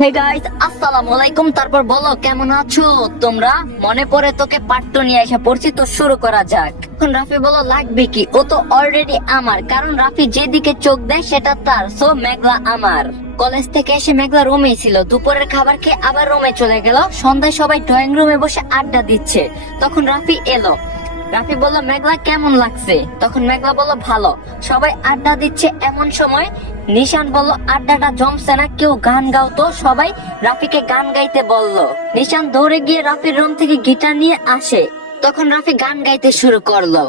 Hey guys, আসসালামু আলাইকুম। তারপর বলো কেমন আছো তোমরা? মনে পড়ে তোকে পাট্টো নিয়ে এসে পড়ছি, তো শুরু করা যাক। এখন রাফি বলো লাগবে কি, ও তো অলরেডি আমার, কারণ রাফি যেদিকে চোখ দেয় সেটা তার। সো মেঘলা আমার। কলেজ থেকে এসে মেঘলা রুমেই ছিল, দুপুরের খাবার খেয়ে আবার রুমে চলে গেল। সন্ধ্যায় সবাই ড্রয়িং রুমে বসে আড্ডা দিচ্ছে, তখন রাফি এলো। রাফি বলল মেঘলা কেমন লাগছে? তখন মেঘলা বলল ভালো। সবাই আড্ডা দিচ্ছে, এমন সময় নিশান বলল আড্ডাটা জমছে না, কেউ গান গাও তো। সবাই রাফিকে গান গাইতে বলল। নিশান দৌড়ে গিয়ে রাফির রুম থেকে গিটার নিয়ে আসে। তখন রাফি গান গাইতে শুরু করলো।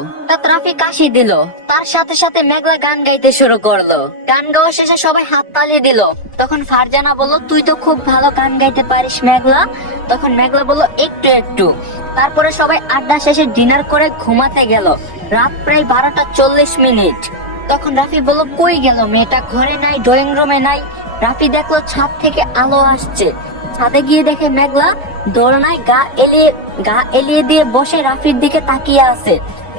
রাফি কাশি দিল, তার সাথে সাথে মেঘলা গান গাইতে শুরু করলো। গান গাওয়া শেষে সবাই হাত তালি দিল। তখন ফারজানা বলল তুই তো খুব ভালো গান গাইতে পারিস মেঘলা। তখন মেঘলা বলল একটু একটু। তারপরে সবাই আড্ডা শেষে ডিনার করে ঘুমাতে গেল। রাত প্রায় 12:40। তখন রাফি বলল কই গেল মেয়েটা? ঘরে নাই, ড্রয়িং রুমে নাই। রাফি দেখলো ছাদ থেকে আলো আসছে। ছাদে গিয়ে দেখে মেঘলা দোলনায় গা এলিয়ে দিয়ে বসে রাফির দিকে তাকিয়ে আছে।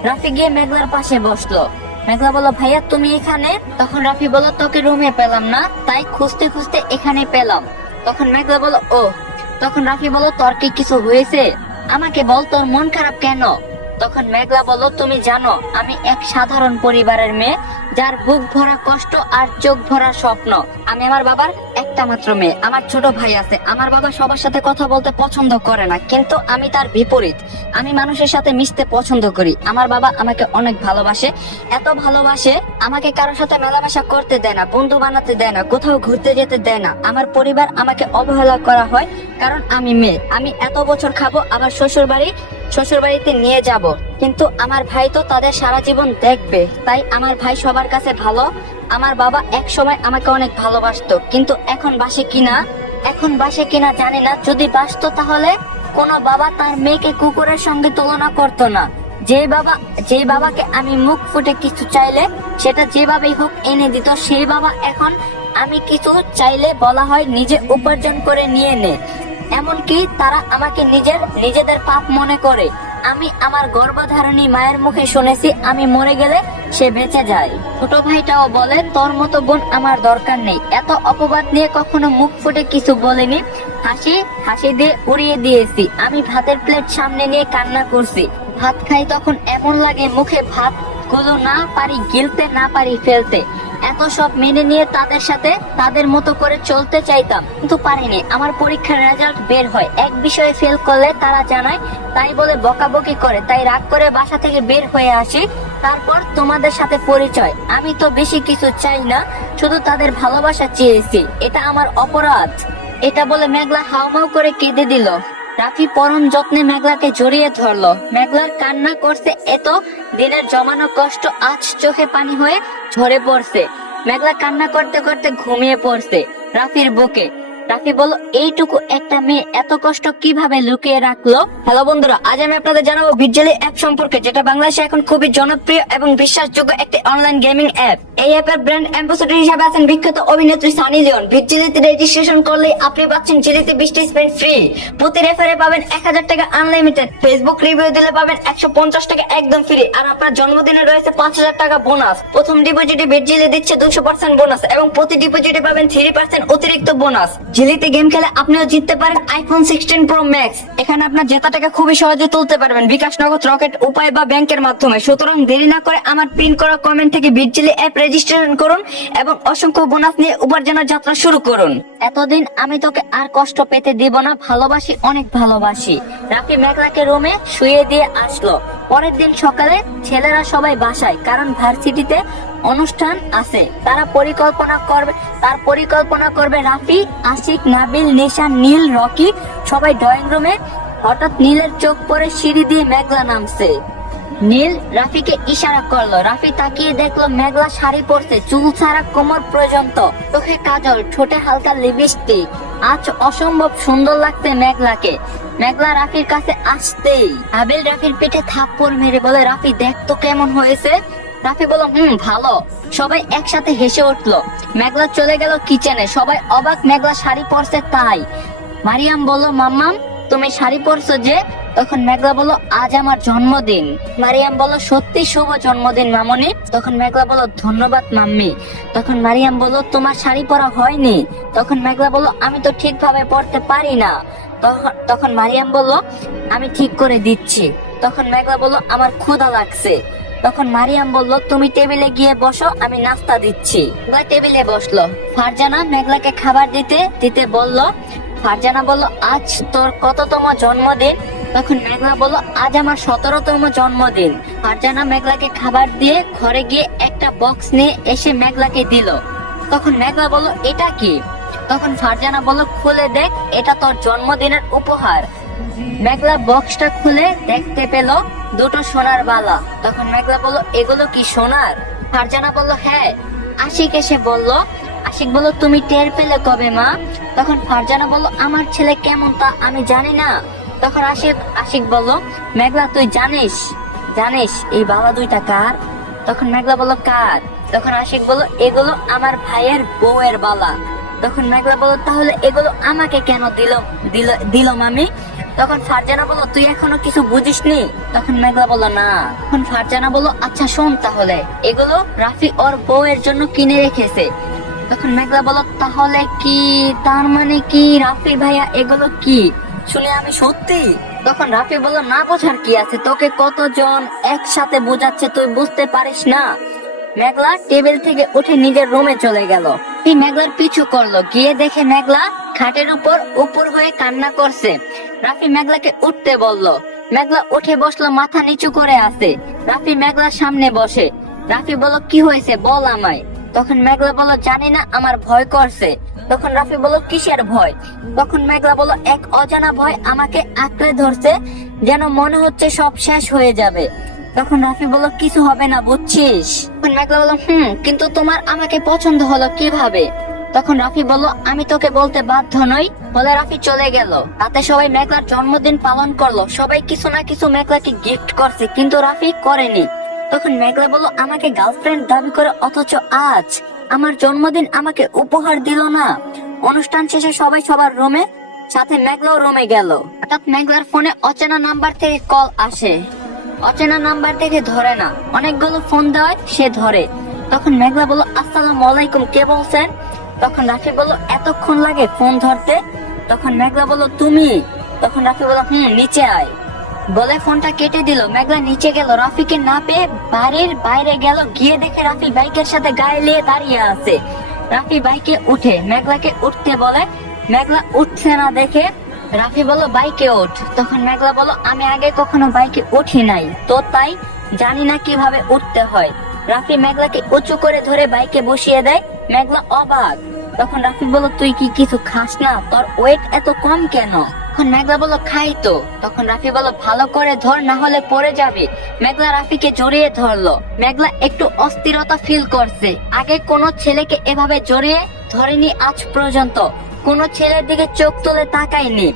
রাফি গিয়ে মেঘলার পাশে বসলো। মেঘলা বলল ভাইয়া তুমি এখানে? তখন রাফি বলল তোকে রুমে পেলাম না, তাই খুঁজতে খুঁজতে এখানে পেলাম। তখন মেঘলা বলল ও। তখন রাফি বলল তোর কি কিছু হয়েছে? আমাকে বল, তোর মন খারাপ কেন? তখন মেঘলা বলল তুমি জানো আমি এক সাধারণ পরিবারের মেয়ে, যার বুক ভরা কষ্ট আর চোখ ভরা স্বপ্ন। আমি আমার বাবার একটা মাত্র মেয়ে। আমার ছোট ভাই আছে। আমার বাবা সবার সাথে কথা বলতে পছন্দ করে না, কিন্তু আমি তার বিপরীত। আমি মানুষের সাথে মিশতে পছন্দ করি। আমার বাবা আমাকে অনেক ভালোবাসে, এত ভালোবাসে আমাকে কারোর সাথে মেলামেশা করতে দেয় না, বন্ধু বানাতে দেয় না, কোথাও ঘুরতে যেতে দেয় না। আমার পরিবার আমাকে অবহেলা করা হয়, কারণ আমি মেয়ে। আমি এত বছর খাবো, আবার শ্বশুর বাড়িতে নিয়ে যাব, কিন্তু আমার ভাই তো তাদের সারা জীবন দেখবে। তাই আমার ভাই সবার কাছে ভালো। আমার বাবা এক সময় আমাকে অনেক ভালোবাসতো, কিন্তু এখন বাসে কিনা জানি না। যদি বাসতো তাহলে কোনো বাবা তার মেয়েকে কুকুরের সঙ্গে তুলনা করতো না। যে বাবাকে আমি মুখ ফুটে কিছু চাইলে সেটা যেভাবেই হোক এনে দিত, সেই বাবা এখন আমি কিছু চাইলে বলা হয় নিজে উপার্জন করে নিয়ে নে। এমনকি তারা আমাকে নিজেদের পাপ মনে করে। আমি আমার গর্ভধারণী মায়ের মুখে শুনেছি আমি মরে গেলে সে বেঁচে যায়। ছোট ভাইটাও বলে তোর মতো বোন আমার দরকার নেই। এত অপবাদ নিয়ে কখনো মুখ ফুটে কিছু বলেনি। হাসি দিয়ে উড়িয়ে দিয়েছি। আমি ভাতের প্লেট সামনে নিয়ে কান্না করছি। ভাত খাই তখন এমন লাগে মুখে ভাত গুলো না পারি গিলতে, না পারি ফেলতে। এত সব মেনে নিয়ে তাদের সাথে তাদের মতো করে চলতে চাইতাম, কিন্তু পারিনি। আমার পরীক্ষার রেজাল্ট বের হয়, এক বিষয়ে ফেল করলে তারা জানায়, তাই বলে বকাবকি করে। তাই রাগ করে বাসা থেকে বের হয়ে আসি। তারপর তোমাদের সাথে পরিচয়। আমি তো বেশি কিছু চাই না, শুধু তাদের ভালোবাসা চেয়েছি। এটা আমার অপরাধ। এটা বলে মেঘলা হাউমাউ করে কেঁদে দিল। রাফি পরম যত্নে মেঘলাকে জড়িয়ে ধরলো। মেঘলার কান্না করছে, এত দিনের জমানো কষ্ট আজ চোখে পানি হয়ে ঝরে পড়ছে। মেঘলা কান্না করতে করতে ঘুমিয়ে পড়ছে রাফির বুকে। রাফি বলল এইটুকু একটা মেয়ে এত কষ্ট কিভাবে লুকিয়ে রাখলো? হ্যালো বন্ধুরা, আজ আমি আপনাদের জানাবো বিটজেলি অ্যাপ সম্পর্কে, যেটা বাংলাদেশে এখন খুবই জনপ্রিয় এবং বিশ্বাসযোগ্য একটি অনলাইন গেমিং অ্যাপ। এই অ্যাপের ব্র্যান্ড অ্যাম্বাসেডর হিসেবে আছেন বিখ্যাত অভিনেত্রী সানি লিওন। বিটজেলিতে রেজিস্ট্রেশন করলেই আপনি পাচ্ছেন জিলিতে 20টি স্পেন্ড ফ্রি। প্রতি রেফারে পাবেন 1000 টাকা আনলিমিটেড। ফেসবুক রিভিউ দিলে পাবেন 150 টাকা একদম ফ্রি। আর আপনার জন্মদিনে রয়েছে 5000 টাকা বোনাস। প্রথম ডিপোজিটে বিটজেলি দিচ্ছে 200% বোনাস এবং প্রতি ডিপোজিটে পাবেন 3% অতিরিক্ত বোনাস। জিলিতে গেম খেলে আপনিও জিততে পারেন আইফোন 16 প্রো ম্যাক্স। এখানে আপনার জেতা টাকা খুবই সহজে তুলতে পারবেন বিকাশ, নগদ, রকেট উপায় বা ব্যাংকের মাধ্যমে। সুতরাং দেরি না করে আমার পিন করা কমেন্ট থেকে বিটজেলি অ্যাপ রেজিস্ট্রেশন করুন এবং অসংখ্য বোনাস নিয়ে উপার্জনের যাত্রা শুরু করুন। এতদিন আমি তোকে আর কষ্ট পেতে দিব না, ভালোবাসি, অনেক ভালোবাসি। রাফি মেঘলাকে রুমে শুয়ে দিয়ে আসলো। পরের দিন সকালে ছেলেরা সবাই বাসায়, কারণ ভার্সিটিতে অনুষ্ঠান আছে। তার পরিকল্পনা করবে রাফি, আশিক, নাবিল, নিশান, নীল, রকি সবাই ড্রয়িং রুমে। হঠাৎ নীলের চোখ পড়ে সিঁড়ি দিয়ে মেঘলা নামছে। নীল রাফিকে ইশারা করলো। রাফি তাকিয়ে দেখলো মেঘলা শাড়ি পরছে, চুল ছাড়া কোমর পর্যন্ত, চোখে কাজল, ঠোঁটে হালকা লিপস্টিক। আজ অসম্ভব সুন্দর লাগছে মেঘলাকে। মেঘলা রাফির কাছে আসতেই নাবিল রাফির পেটে থাপ্পড় মেরে বলে রাফি দেখ তো কেমন হয়েছে। রাফি বলল ভালো। সবাই একসাথে হেসে উঠলো। মেঘলা চলে গেল কিচেনে। সবাই অবাক, মেঘলা শাড়ি পরছে তাই। মারিয়াম বলল মাম্মাম তুমি শাড়ি পরছো যে? তখন মেঘলা বলল আজ আমার জন্মদিন। মারিয়াম বলল সত্যি শুভ জন্মদিন মামনি। তখন মেঘলা বলল ধন্যবাদ মাম্মি। তখন মারিয়াম বলল তোমার শাড়ি পরা হয়নি। তখন মেঘলা বলল আমি তো ঠিকভাবে পরতে পারি না। তখন মারিয়াম বলল আমি ঠিক করে দিচ্ছি। তখন মেঘলা বলল আমার ক্ষুধা লাগছে। তখন মারিয়াম বলল তুমি টেবিলে গিয়ে বসো, আমি নাস্তা দিচ্ছি। টেবিলে বসলো। ফারজানা মেঘলাকে খাবার দিতে দিতে বলল, ফারজানা বলল আজ তোর কততম জন্মদিন? তখন মেঘলা বলল আজ আমার 17তম জন্মদিন। ফারজানা মেঘলাকে খাবার দিয়ে ঘরে গিয়ে একটা বক্স নিয়ে এসে মেঘলাকে দিল। তখন মেঘলা বলল এটা কি? তখন ফারজানা বলল খুলে দেখ, এটা তোর জন্মদিনের উপহার। মেঘলা বক্সটা খুলে দেখতে পেল দুটো সোনার বালা। তখন মেঘলা বলল এগুলো কি সোনার? ফারজানা বলল হ্যাঁ। আশিক এসে বলল, আশিক বলল তুমি টের পেলে কবে মা? তখন ফারজানা বলল আমার ছেলে কেমন তা আমি জানি না। তখন আশিক বলল মেঘলা তুই জানিস এই বালা দুইটা কার? তখন মেঘলা বলল কার? তখন আশিক বলল এগুলো আমার ভাইয়ের বউয়ের বালা। তখন মেঘলা বলল তাহলে এগুলো আমাকে কেন দিল মামি? তখন ফারজানা বলল তুই এখনো কিছু বুঝিসনি? তখন মেঘলা বলল না। তখন ফারজানা বলল আচ্ছা শোন, তাহলে এগুলো রাফি ওর বউয়ের জন্য কিনে রেখেছে। তখন মেঘলা বলল তাহলে কি তার মানে কি রাফি ভাইয়া এগুলো কি শুনে আমি সত্যি? তখন রাফি বলল না বোঝার কি আছে, তোকে কতজন একসাথে বোঝাচ্ছে তুই বুঝতে পারিস না? মেঘলা টেবিল থেকে উঠে নিজের রুমে চলে গেল। মেঘলার পিছু করলো, গিয়ে দেখে মেঘলা খাটের উপর হয়ে কান্না করছে। রাফি মেঘলাকে উঠতে বলল। মেঘলা উঠে বসলো, মাথা নিচু করে আছে। রাফি মেঘলার সামনে বসে। রাফি বলল কি হয়েছে বল আমায়। তখন মেঘলা বলল জানি না, আমার ভয় করছে। তখন রাফি বলল কিসের ভয়? তখন মেঘলা বলল এক অজানা ভয় আমাকে আঁকড়ে ধরছে, যেন মনে হচ্ছে সব শেষ হয়ে যাবে। তখন রাফি বলল কিছু হবে না বুঝছিস? তখন মেঘলা বলল কিন্তু তোমার আমাকে পছন্দ হলো কিভাবে? তখন রাফি বলল আমি তোকে বলতে বাধ্য নই। বলে রাফি চলে গেল। রাতে সবাই মেঘলার জন্মদিন পালন করলো। সবাই কিছু না কিছু মেঘলাকে গিফট করছে, কিন্তু রাফি করেনি। তখন মেঘলা বলল আমাকে গার্লফ্রেন্ড দাবি করে, অথচ আজ আমার জন্মদিন আমাকে উপহার দিল না। অনুষ্ঠান শেষে সবাই সবার রুমে, সাথে মেঘলাও রুমে গেল। হঠাৎ মেঘলার ফোনে অচেনা নাম্বার থেকে কল আসে। অচেনা নাম্বার থেকে ধরে না, অনেকগুলো ফোন দেওয়ায় সে ধরে। তখন মেঘলা বলল আসসালামু আলাইকুম, কে বলছেন? তখন রাফি বলল এতক্ষণ লাগে ফোন ধরতে? তখন মেঘলা বলল তুমি? তখন রাফি বলল নিচে আয় বলে ফোনটা কেটে দিল। মেঘলা নিচে গেল, রাফিকে না পেয়ে বাড়ির বাইরে গেল। গিয়ে দেখে রাফি বাইকের সাথে গায়ে লিয়ে দাঁড়িয়ে আছে। রাফি বাইকে উঠে মেঘলাকে উঠতে বলে। মেঘলা উঠছে না দেখে রাফি বলল বাইকে ওঠ। তখন মেঘলা বলল আমি আগে কখনো বাইকে উঠি নাই, তো তাই জানি না কিভাবে উঠতে হয়। রাফি মেঘলাকে উঁচু করে ধরে বাইকে বসিয়ে দেয়। মেঘলা অবাক। তখন রাফি বলল তুই কি কিছু খাস না? তোর ওয়েট এত কম কেন? তখন মেঘলা বলল খাই তো। তখন রাফি বলল ভালো করে ধর, না হলে পড়ে যাবে। মেঘলা রাফিকে জড়িয়ে ধরলো। মেঘলা একটু অস্থিরতা ফিল করছে। আগে কোনো ছেলেকে এভাবে জড়িয়ে ধরেনি আজ পর্যন্ত, কোনো ছেলের দিকে চোখ তুলে তাকায়নি।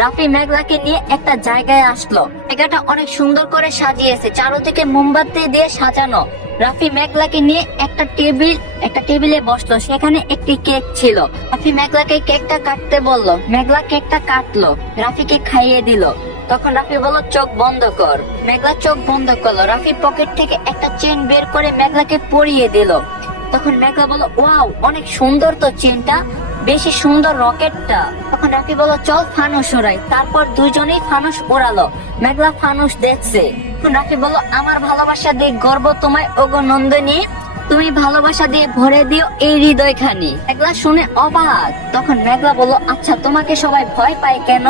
রাফি মেঘলাকে নিয়ে একটা জায়গায় আসলো। জায়গাটা অনেক সুন্দর করে সাজিয়েছে, চারদিকে মোমবাতি দিয়ে সাজানো। রাফি মেঘলাকে নিয়ে একটা টেবিলে বসলো। সেখানে একটি কেক ছিল। রাফি মেঘলাকে কেকটা কাটতে বলল। মেঘলা কেকটা কাটলো, রাফিকে খাইয়ে দিল। তখন রাফি বলল চোখ বন্ধ কর। মেঘলা চোখ বন্ধ করলো। রাফি পকেট থেকে একটা চেন বের করে মেঘলাকে পরিয়ে দিল। তখন মেঘলা বলল ওয়াও, অনেক সুন্দর তো চেনটা, বেশি সুন্দর রকেটটা। তখন রাফি বলল চল ফানুস ওড়াই। তারপর দুজনেই ফানুস ওড়ালো। মেঘলা ফানুস দেখছে। তখন রাফি বলল আমার ভালোবাসা দিয়ে গর্ব তোমায় ওগো নন্দিনী, তুমি ভালোবাসা দিয়ে ভরে দিও এই হৃদয়খানি। মেঘলা শুনে অবাক। তখন মেঘলা বলল আচ্ছা তোমাকে সবাই ভয় পায় কেন?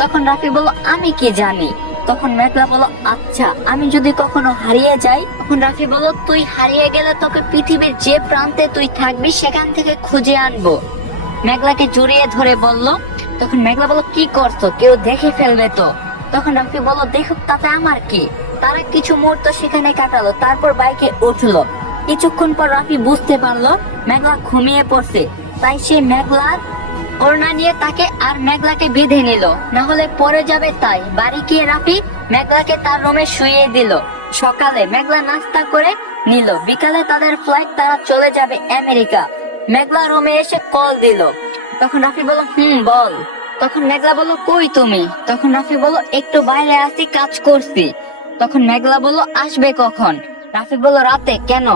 তখন রাফি বলল আমি কি জানি। তখন মেঘলা বলল আচ্ছা আমি যদি কখনো হারিয়ে যাই? তখন রাফি বলল তুই হারিয়ে গেলে তোকে পৃথিবীর যে প্রান্তে তুই থাকবি সেখান থেকে খুঁজে আনবো। মেঘলাকে জড়িয়ে ধরে বলল। তখন মেঘলা বলল কি করছো, কেউ দেখে ফেলবে তো। তখন রাফি বলল দেখুক তাতে আমার কি। তারা কিছু মুহূর্ত সেখানে কাটালো, তারপর বাইকে উঠলো। কিছুক্ষণ পর রাফি বুঝতে পারলো মেঘলা ঘুমিয়ে পড়ছে, তাই সে মেঘলার ওড়না নিয়ে তাকে আর মেঘলাকে বেঁধে নিল, না হলে পড়ে যাবে। তাই বাড়ি গিয়ে রাফি মেঘলাকে তার রুমে শুইয়ে দিল। সকালে মেঘলা নাস্তা করে নিল। বিকালে তাদের ফ্লাইট, তারা চলে যাবে আমেরিকা। মেঘলা রুমে এসে কল দিল। তখন রাফি বলল বল। তখন মেঘলা বলল কই তুমি? তখন রাফি বলল একটু বাইরে আসি, কাজ করছি। তখন মেঘলা বলল আসবে কখন? রাফি বলল রাতে। কেন,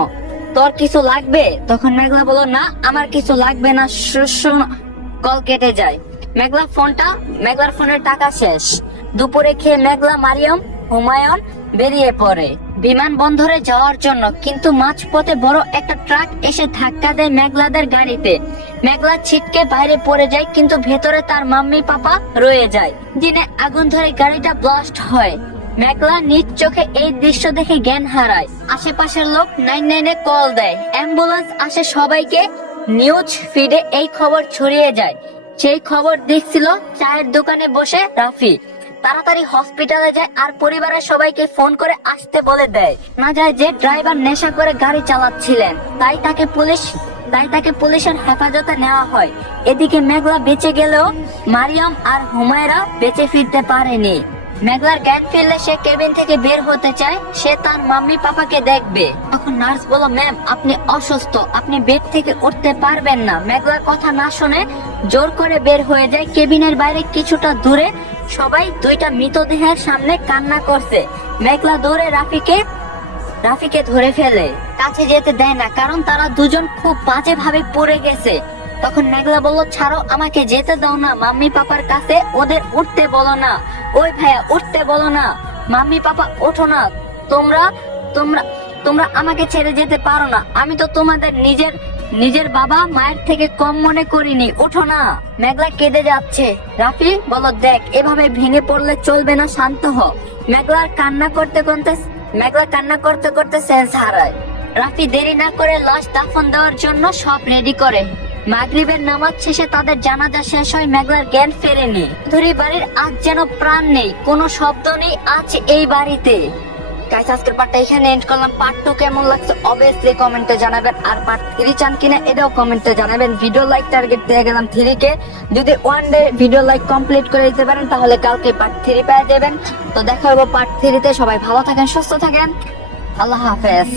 তোর কিছু লাগবে? তখন মেঘলা বলল না, আমার কিছু লাগবে না। কল কেটে যায়। মেঘলার ফোনের টাকা শেষ। দুপুরে খেয়ে মেঘলা, মারিয়ম, হুমায়ুন বেরিয়ে পড়ে বিমানবন্দরে যাওয়ার জন্য, কিন্তু মাঝপথে বড় একটা ট্রাক এসে ধাক্কা দেয় মেঘলাদের গাড়িতে। মেঘলা ছিটকে বাইরে পড়ে যায়, কিন্তু ভেতরে তার মাম্মি পাপা রয়ে যায়। দিনে আগুন ধরে গাড়িটা ব্লাস্ট হয়। মেঘলা নিজ চোখে এই দৃশ্য দেখে জ্ঞান হারায়। আশেপাশের লোক 99-এ কল দেয়, অ্যাম্বুলেন্স আসে। সবাইকে নিউজ ফিডে এই খবর ছড়িয়ে যায়। সেই খবর দেখছিল চায়ের দোকানে বসে রাফি। তাড়াতাড়ি হসপিটালে যায় আর পরিবারের সবাইকে ফোন করে আসতে বলে দেয়। না যায় যে ড্রাইভার নেশা করে গাড়ি চালাচ্ছিলেন, তাই তাকে পুলিশের হেফাজতে নেওয়া হয়। এদিকে মেঘলা বেঁচে গেলেও মারিয়াম আর হুমায়রা বেঁচে ফিরতে পারেনি। মেঘলার জ্ঞান ফিরলে সে কেবিন থেকে বের হতে চায়, সে তার মাম্মি পাপাকে দেখবে। তখন নার্স বলল ম্যাম আপনি অসুস্থ, আপনি বেড থেকে উঠতে পারবেন না। মেঘলার কথা না শুনে জোর করে বের হয়ে যায়। কেবিনের বাইরে কিছুটা দূরে সবাই দুইটা মৃতদেহের সামনে কান্না করছে। মেঘলা দৌড়ে রাফিকে ধরে ফেলে, কাছে যেতে দেয় না, কারণ তারা দুজন খুব বাজে ভাবে পড়ে গেছে। তখন মেঘলা বলল ছাড়ো, আমাকে যেতে দাও না মাম্মি পাপার কাছে, ওদের উঠতে বলো না। ওই ভাইয়া উঠতে বলো না, মাম্মি পাপা ওঠো না, তোমরা তোমরা তোমরা আমাকে ছেড়ে যেতে পারো না, আমি তো তোমাদের নিজের বাবা মায়ের থেকে কম মনে করিনি, ওঠো না। মেঘলা কেঁদে যাচ্ছে। রাফি বলো দেখ এভাবে ভেঙে পড়লে চলবে না, শান্ত হ। মেঘলা কান্না করতে করতে সেন্স হারায়। রাফি দেরি না করে লাশ দাফন দেওয়ার জন্য সব রেডি করে। মাগরিবের নামাজ শেষে তাদের জানাজা শেষ হয়। মেঘলার জ্ঞান ফেরেনি। ধরি বাড়ির আজ যেন প্রাণ নেই, কোনো শব্দ নেই আজ এই বাড়িতে। গাইস আজকের পার্টটা এখানে এন্ড করলাম। পার্ট 2 কেমন লাগছে অবভিয়াসলি কমেন্টে জানাবেন, আর পার্ট 3 চান কিনা এটাও কমেন্টে জানাবেন। ভিডিও লাইক টার্গেট দিয়ে গেলাম 3 কে, যদি one day video like complete করে দিতে পারেন তাহলে কালকে পার্ট 3 পেয়ে যাবেন। তো দেখা হবে পার্ট 3 তে। সবাই ভালো থাকেন, সুস্থ থাকেন, আল্লাহ হাফেজ।